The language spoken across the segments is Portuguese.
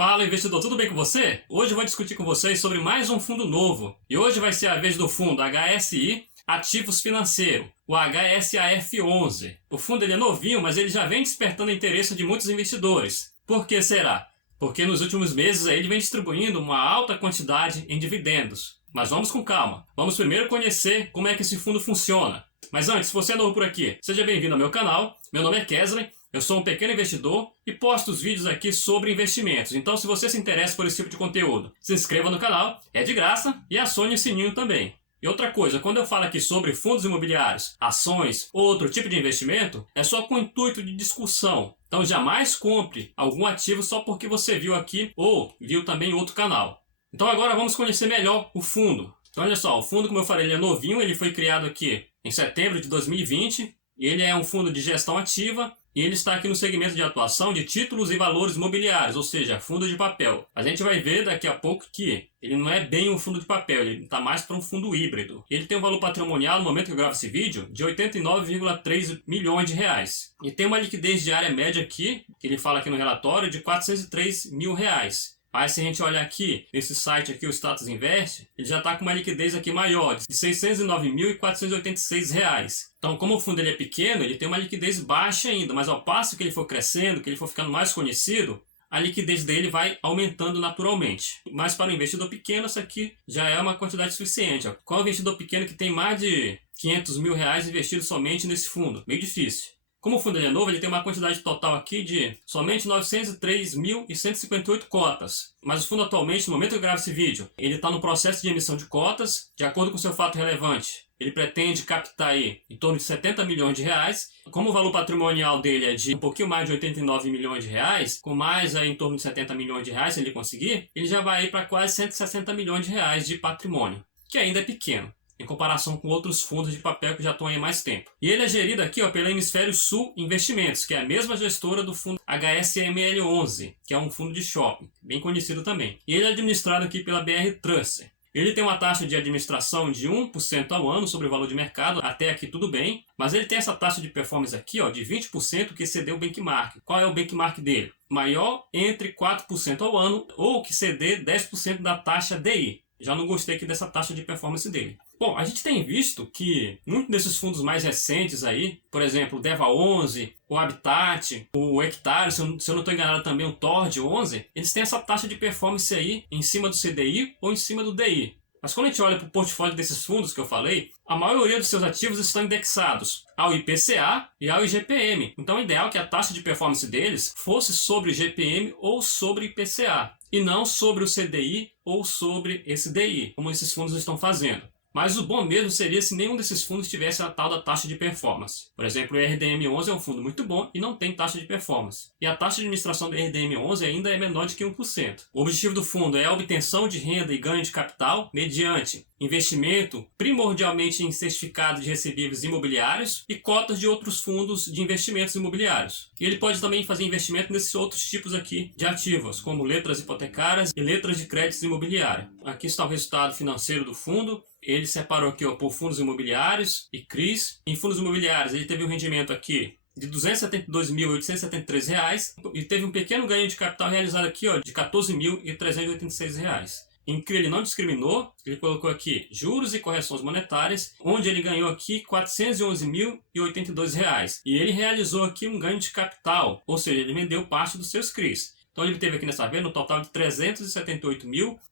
Fala, investidor, tudo bem com você? Hoje eu vou discutir com vocês sobre mais um fundo novo. E hoje vai ser a vez do fundo HSI Ativos Financeiro, o HSAF11. O fundo ele é novinho, mas ele já vem despertando o interesse de muitos investidores. Por que será? Porque nos últimos meses ele vem distribuindo uma alta quantidade em dividendos. Mas vamos com calma. Vamos primeiro conhecer como é que esse fundo funciona. Mas antes, se você é novo por aqui, seja bem-vindo ao meu canal. Meu nome é Kesley. Eu sou um pequeno investidor e posto os vídeos aqui sobre investimentos. Então, se você se interessa por esse tipo de conteúdo, se inscreva no canal, é de graça, e acione o sininho também. E outra coisa, quando eu falo aqui sobre fundos imobiliários, ações ou outro tipo de investimento, é só com o intuito de discussão. Então, jamais compre algum ativo só porque você viu aqui ou viu também em outro canal. Então, agora vamos conhecer melhor o fundo. Então, olha só, o fundo, como eu falei, ele é novinho, ele foi criado aqui em setembro de 2020. Ele é um fundo de gestão ativa e ele está aqui no segmento de atuação de títulos e valores imobiliários, ou seja, fundo de papel. A gente vai ver daqui a pouco que ele não é bem um fundo de papel, ele está mais para um fundo híbrido. Ele tem um valor patrimonial, no momento que eu gravo esse vídeo, de 89,3 milhões de reais. E tem uma liquidez diária média aqui, que ele fala aqui no relatório, de 403 mil reais. Mas se a gente olhar aqui, nesse site aqui, o Status Invest, ele já está com uma liquidez aqui maior, de R$ 609.486. Então, como o fundo ele é pequeno, ele tem uma liquidez baixa ainda, mas ao passo que ele for crescendo, que ele for ficando mais conhecido, a liquidez dele vai aumentando naturalmente. Mas para um investidor pequeno, isso aqui já é uma quantidade suficiente. Qual é o investidor pequeno que tem mais de 500 mil reais investido somente nesse fundo? Meio difícil. Como o fundo ele é novo, ele tem uma quantidade total aqui de somente 903.158 cotas. Mas o fundo atualmente, no momento que eu gravo esse vídeo, ele está no processo de emissão de cotas. De acordo com o seu fato relevante, ele pretende captar aí em torno de 70 milhões de reais. Como o valor patrimonial dele é de um pouquinho mais de 89 milhões de reais, com mais aí em torno de 70 milhões de reais, se ele conseguir, ele já vai para quase 160 milhões de reais de patrimônio, que ainda é pequeno em comparação com outros fundos de papel que já estão aí há mais tempo. E ele é gerido aqui pela Hemisfério Sul Investimentos, que é a mesma gestora do fundo HSML11, que é um fundo de shopping, bem conhecido também. E ele é administrado aqui pela BR Trust. Ele tem uma taxa de administração de 1% ao ano sobre o valor de mercado, até aqui tudo bem, mas ele tem essa taxa de performance aqui de 20% que excedeu o benchmark. Qual é o benchmark dele? Maior entre 4% ao ano ou que exceder 10% da taxa DI. Já não gostei aqui dessa taxa de performance dele. Bom, a gente tem visto que muitos desses fundos mais recentes aí, por exemplo, o DEVA11, o Habitat, o Hectare, se eu não estou enganado também o TORD11, eles têm essa taxa de performance aí em cima do CDI ou em cima do DI. Mas quando a gente olha para o portfólio desses fundos que eu falei, a maioria dos seus ativos estão indexados ao IPCA e ao IGPM. Então é ideal que a taxa de performance deles fosse sobre o IGPM ou sobre o IPCA, e não sobre o CDI ou sobre esse DI, como esses fundos estão fazendo. Mas o bom mesmo seria se nenhum desses fundos tivesse a tal da taxa de performance. Por exemplo, o RDM11 é um fundo muito bom e não tem taxa de performance. E a taxa de administração do RDM11 ainda é menor de que 1%. O objetivo do fundo é a obtenção de renda e ganho de capital mediante investimento primordialmente em certificado de recebíveis imobiliários e cotas de outros fundos de investimentos imobiliários. E ele pode também fazer investimento nesses outros tipos aqui de ativos, como letras hipotecárias e letras de créditos imobiliários. Aqui está o resultado financeiro do fundo. Ele separou aqui por fundos imobiliários e CRIs. Em fundos imobiliários ele teve um rendimento aqui de R$ 272.873 e teve um pequeno ganho de capital realizado aqui de R$ 14.386. Em CRI ele não discriminou, ele colocou aqui juros e correções monetárias, onde ele ganhou aqui R$ 411.082. E ele realizou aqui um ganho de capital, ou seja, ele vendeu parte dos seus CRIs. Então ele teve aqui nessa venda um total de R$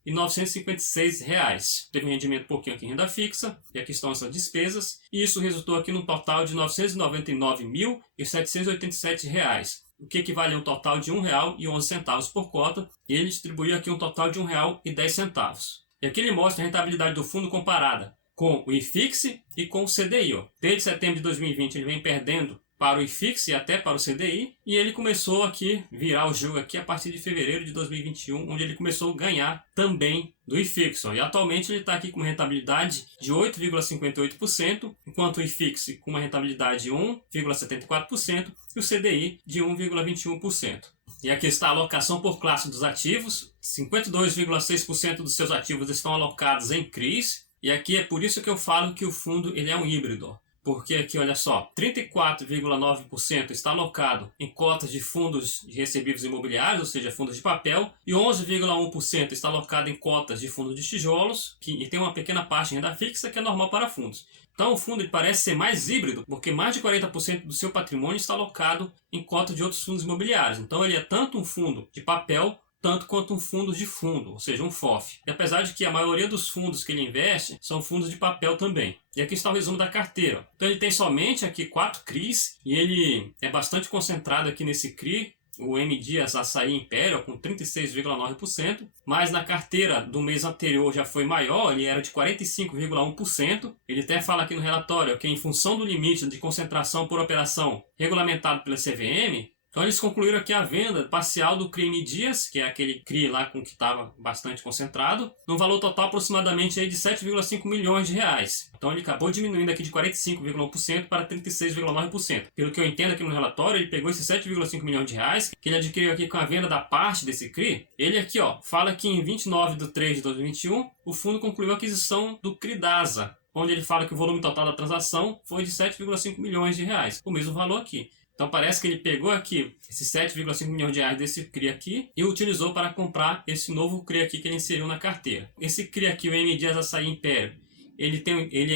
378.956. Teve um rendimento um pouquinho aqui em renda fixa, e aqui estão essas despesas, e isso resultou aqui num total de R$ 999.787. O que equivale a um total de R$ 1,11 por cota, e ele distribuiu aqui um total de R$ 1,10. E aqui ele mostra a rentabilidade do fundo comparada com o IFIX e com o CDI. Desde setembro de 2020 ele vem perdendo para o IFIX e até para o CDI, e ele começou aqui virar o jogo aqui a partir de fevereiro de 2021, onde ele começou a ganhar também do IFIX. E atualmente ele está aqui com uma rentabilidade de 8,58%, enquanto o IFIX com uma rentabilidade de 1,74% e o CDI de 1,21%. E aqui está a alocação por classe dos ativos. 52,6% dos seus ativos estão alocados em CRIs, e aqui é por isso que eu falo que o fundo ele é um híbrido. porque aqui, olha só, 34,9% está alocado em cotas de fundos de recebíveis imobiliários, ou seja, fundos de papel, e 11,1% está alocado em cotas de fundos de tijolos, e tem uma pequena parte de renda fixa que é normal para fundos. Então o fundo ele parece ser mais híbrido, porque mais de 40% do seu patrimônio está alocado em cotas de outros fundos imobiliários. Então ele é tanto um fundo de papel, tanto quanto um fundo de fundo, ou seja, um FOF. E apesar de que a maioria dos fundos que ele investe são fundos de papel também. E aqui está o resumo da carteira. Então ele tem somente aqui 4 CRIs, e ele é bastante concentrado aqui nesse CRI, o M Dias Açaí Imperial, com 36,9%, mas na carteira do mês anterior já foi maior, ele era de 45,1%. Ele até fala aqui no relatório que em função do limite de concentração por operação regulamentado pela CVM, então eles concluíram aqui a venda parcial do CRI M Dias, que é aquele CRI lá com que estava bastante concentrado, num valor total aproximadamente aí de 7,5 milhões de reais. Então ele acabou diminuindo aqui de 45,1% para 36,9%. Pelo que eu entendo aqui no relatório, ele pegou esses 7,5 milhões de reais, que ele adquiriu aqui com a venda da parte desse CRI. Ele aqui, ó, fala que em 29/3/2021, o fundo concluiu a aquisição do CRI DASA, onde ele fala que o volume total da transação foi de 7,5 milhões de reais, o mesmo valor aqui. Então parece que ele pegou aqui esses 7,5 milhões de reais desse CRI aqui e utilizou para comprar esse novo CRI aqui que ele inseriu na carteira. Esse CRI aqui, o M Dias Açaí Império, ele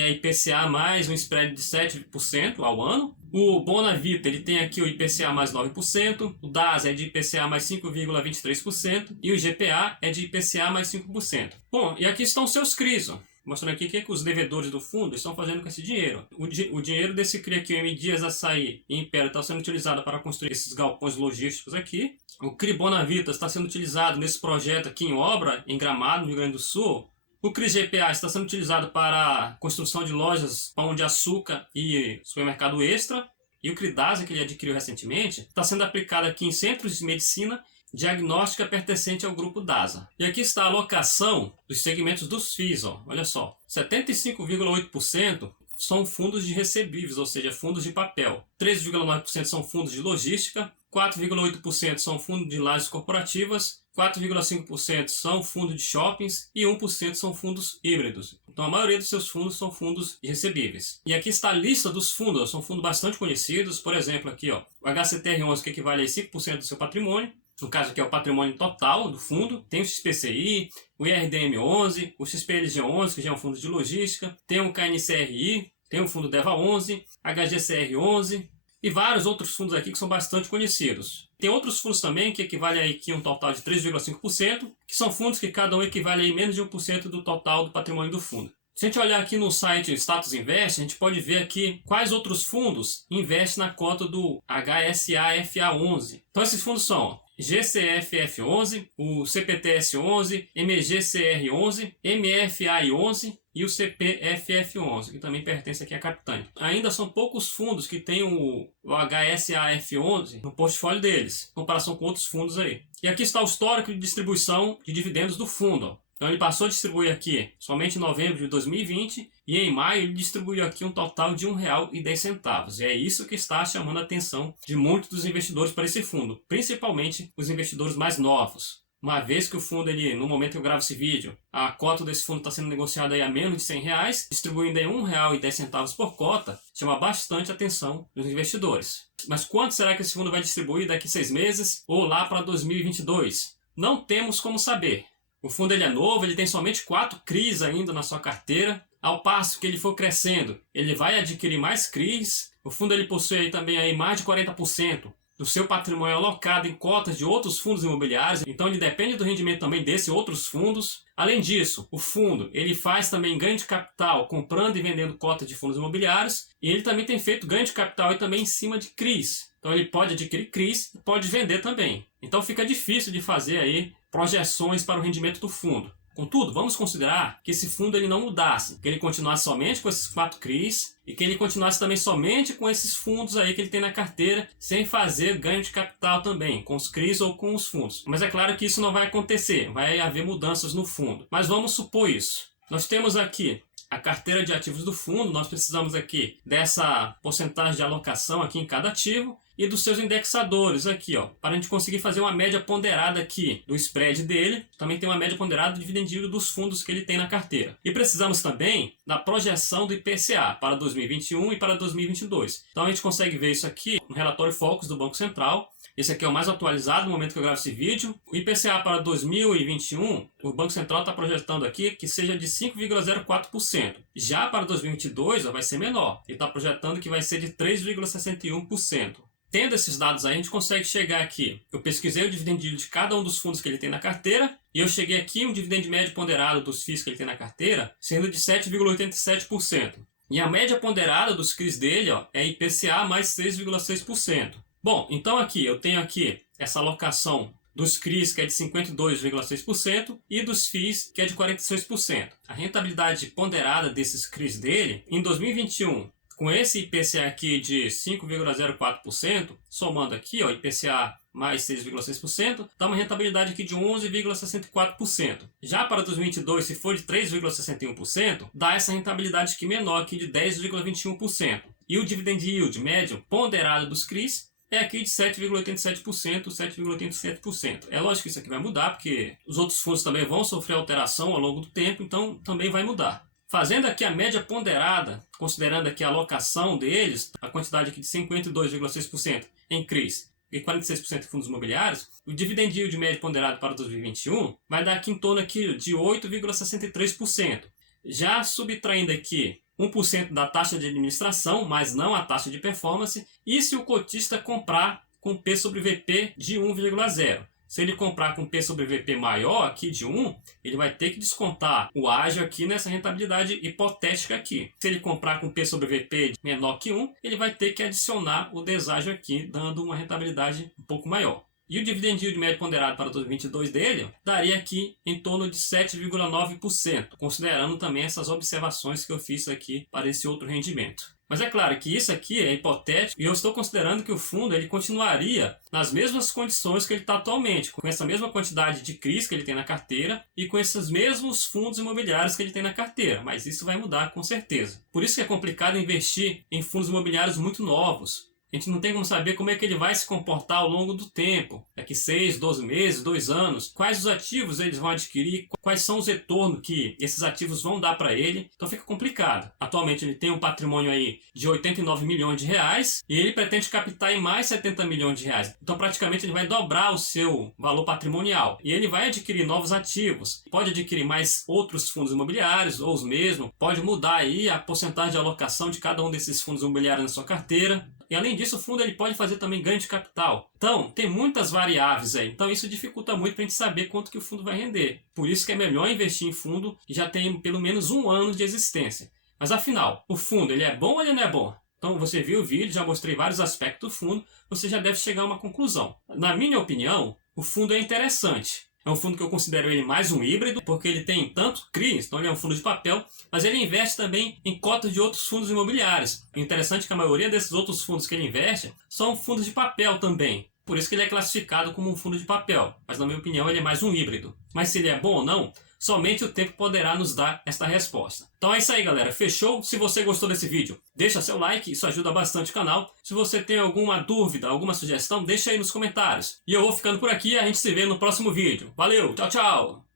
é IPCA mais um spread de 7% ao ano. O Bonavita, ele tem aqui o IPCA mais 9%, o DAS é de IPCA mais 5,23% e o GPA é de IPCA mais 5%. Bom, e aqui estão os seus CRIs, ó. Mostrando aqui o que os devedores do fundo estão fazendo com esse dinheiro. O dinheiro desse CRI aqui, o M Dias Açaí e Império, está sendo utilizado para construir esses galpões logísticos aqui. O CRI Bonavita está sendo utilizado nesse projeto aqui em obra, em Gramado, no Rio Grande do Sul. O CRI GPA está sendo utilizado para a construção de lojas Pão de Açúcar e supermercado Extra. E o CRI DASA, que ele adquiriu recentemente, está sendo aplicado aqui em centros de medicina diagnóstica pertencente ao grupo DASA. E aqui está a alocação dos segmentos dos FIIs, ó. Olha só, 75,8% são fundos de recebíveis, ou seja, fundos de papel. 13,9% são fundos de logística, 4,8% são fundos de lajes corporativas, 4,5% são fundos de shoppings e 1% são fundos híbridos. Então a maioria dos seus fundos são fundos de recebíveis. E aqui está a lista dos fundos, são fundos bastante conhecidos. Por exemplo, aqui ó, o HCTR11, que equivale a 5% do seu patrimônio. No caso aqui é o patrimônio total do fundo, tem o XPCI, o IRDM11, o XPLG11, que já é um fundo de logística, tem o KNCRI, tem o fundo DEVA11, HGCR11 e vários outros fundos aqui que são bastante conhecidos. Tem outros fundos também que equivalem aqui a um total de 3,5%, que são fundos que cada um equivale a menos de 1% do total do patrimônio do fundo. Se a gente olhar aqui no site Status Invest, a gente pode ver aqui quais outros fundos investem na cota do HSAFA11. Então esses fundos são GCFF11, o CPTS11, MEGCR11, MFI11 e o CPFF11, que também pertence aqui à Capitânia. Ainda são poucos fundos que têm o HSAF11 no portfólio deles, em comparação com outros fundos aí. E aqui está o histórico de distribuição de dividendos do fundo. Então ele passou a distribuir aqui somente em novembro de 2020 e em maio ele distribuiu aqui um total de R$ 1,10. E é isso que está chamando a atenção de muitos dos investidores para esse fundo, principalmente os investidores mais novos. Uma vez que o fundo, no momento que eu gravo esse vídeo, a cota desse fundo está sendo negociada aí a menos de R$ 100, distribuindo aí R$ 1,10 por cota, chama bastante a atenção dos investidores. Mas quanto será que esse fundo vai distribuir daqui a 6 meses ou lá para 2022? Não temos como saber. O fundo é novo, ele tem somente 4 CRIs ainda na sua carteira. Ao passo que ele for crescendo, ele vai adquirir mais CRIs. O fundo possui aí também aí mais de 40% do seu patrimônio alocado em cotas de outros fundos imobiliários. Então ele depende do rendimento também desses outros fundos. Além disso, o fundo ele faz também ganho de capital comprando e vendendo cotas de fundos imobiliários. E ele também tem feito ganho de capital também em cima de CRIs. Então ele pode adquirir CRIs e pode vender também. Então fica difícil de fazer aí projeções para o rendimento do fundo. Contudo, vamos considerar que esse fundo não mudasse, que ele continuasse somente com esses 4 CRIs e que ele continuasse também somente com esses fundos aí que ele tem na carteira, sem fazer ganho de capital também, com os CRIs ou com os fundos. Mas é claro que isso não vai acontecer, vai haver mudanças no fundo. Mas vamos supor isso. Nós temos aqui a carteira de ativos do fundo, nós precisamos aqui dessa porcentagem de alocação aqui em cada ativo, e dos seus indexadores aqui, ó, para a gente conseguir fazer uma média ponderada aqui do spread dele. Também tem uma média ponderada do dividend yield dos fundos que ele tem na carteira. E precisamos também da projeção do IPCA para 2021 e para 2022. Então a gente consegue ver isso aqui no relatório Focus do Banco Central. Esse aqui é o mais atualizado no momento que eu gravo esse vídeo. O IPCA para 2021, o Banco Central está projetando aqui que seja de 5,04%. Já para 2022 vai ser menor. Ele está projetando que vai ser de 3,61%. Tendo esses dados aí, a gente consegue chegar aqui. Eu pesquisei o dividend yield de cada um dos fundos que ele tem na carteira e eu cheguei aqui um dividend médio ponderado dos FIIs que ele tem na carteira sendo de 7,87%. E a média ponderada dos CRIs dele, ó, é IPCA mais 6,6%. Bom, então aqui eu tenho aqui essa alocação dos CRIs que é de 52,6% e dos FIIs que é de 46%. A rentabilidade ponderada desses CRIs dele em 2021, com esse IPCA aqui de 5,04%, somando aqui, ó, IPCA mais 6,6%, dá uma rentabilidade aqui de 11,64%. Já para 2022, se for de 3,61%, dá essa rentabilidade aqui menor aqui de 10,21%. E o dividend yield médio ponderado dos CRIs é aqui de 7,87%, 7,87%. É lógico que isso aqui vai mudar, porque os outros fundos também vão sofrer alteração ao longo do tempo, então também vai mudar. Fazendo aqui a média ponderada, considerando aqui a alocação deles, a quantidade aqui de 52,6% em CRIs e 46% em fundos imobiliários, o dividend yield médio ponderado para 2021 vai dar aqui em torno aqui de 8,63%. Já subtraindo aqui 1% da taxa de administração, mas não a taxa de performance, e se o cotista comprar com P sobre VP de 1,0. Se ele comprar com P sobre VP maior aqui de 1, ele vai ter que descontar o ágio aqui nessa rentabilidade hipotética aqui. Se ele comprar com P sobre VP menor que 1, ele vai ter que adicionar o deságio aqui, dando uma rentabilidade um pouco maior. E o dividend yield médio ponderado para 2022 dele daria aqui em torno de 7,9%, considerando também essas observações que eu fiz aqui para esse outro rendimento. Mas é claro que isso aqui é hipotético e eu estou considerando que o fundo ele continuaria nas mesmas condições que ele está atualmente, com essa mesma quantidade de CRIs que ele tem na carteira e com esses mesmos fundos imobiliários que ele tem na carteira, mas isso vai mudar com certeza. Por isso que é complicado investir em fundos imobiliários muito novos. A gente não tem como saber como é que ele vai se comportar ao longo do tempo. Daqui 6, 12 meses, 2 anos. Quais os ativos eles vão adquirir, quais são os retornos que esses ativos vão dar para ele. Então fica complicado. Atualmente ele tem um patrimônio aí de 89 milhões de reais e ele pretende captar em mais 70 milhões de reais. Então praticamente ele vai dobrar o seu valor patrimonial. E ele vai adquirir novos ativos. Pode adquirir mais outros fundos imobiliários ou os mesmos. Pode mudar aí a porcentagem de alocação de cada um desses fundos imobiliários na sua carteira. E além disso, o fundo ele pode fazer também ganho de capital. Então, tem muitas variáveis aí. Então, isso dificulta muito para a gente saber quanto que o fundo vai render. Por isso que é melhor investir em fundo que já tem pelo menos 1 ano de existência. Mas afinal, o fundo ele é bom ou ele não é bom? Então, você viu o vídeo, já mostrei vários aspectos do fundo, você já deve chegar a uma conclusão. Na minha opinião, o fundo é interessante. É um fundo que eu considero ele mais um híbrido, porque ele tem tanto CRIs, então ele é um fundo de papel, mas ele investe também em cotas de outros fundos imobiliários. O interessante é que a maioria desses outros fundos que ele investe são fundos de papel também. Por isso que ele é classificado como um fundo de papel, mas na minha opinião ele é mais um híbrido. Mas se ele é bom ou não, somente o tempo poderá nos dar esta resposta. Então é isso aí, galera. Fechou? Se você gostou desse vídeo, deixa seu like, isso ajuda bastante o canal. Se você tem alguma dúvida, alguma sugestão, deixa aí nos comentários. E eu vou ficando por aqui e a gente se vê no próximo vídeo. Valeu, tchau, tchau!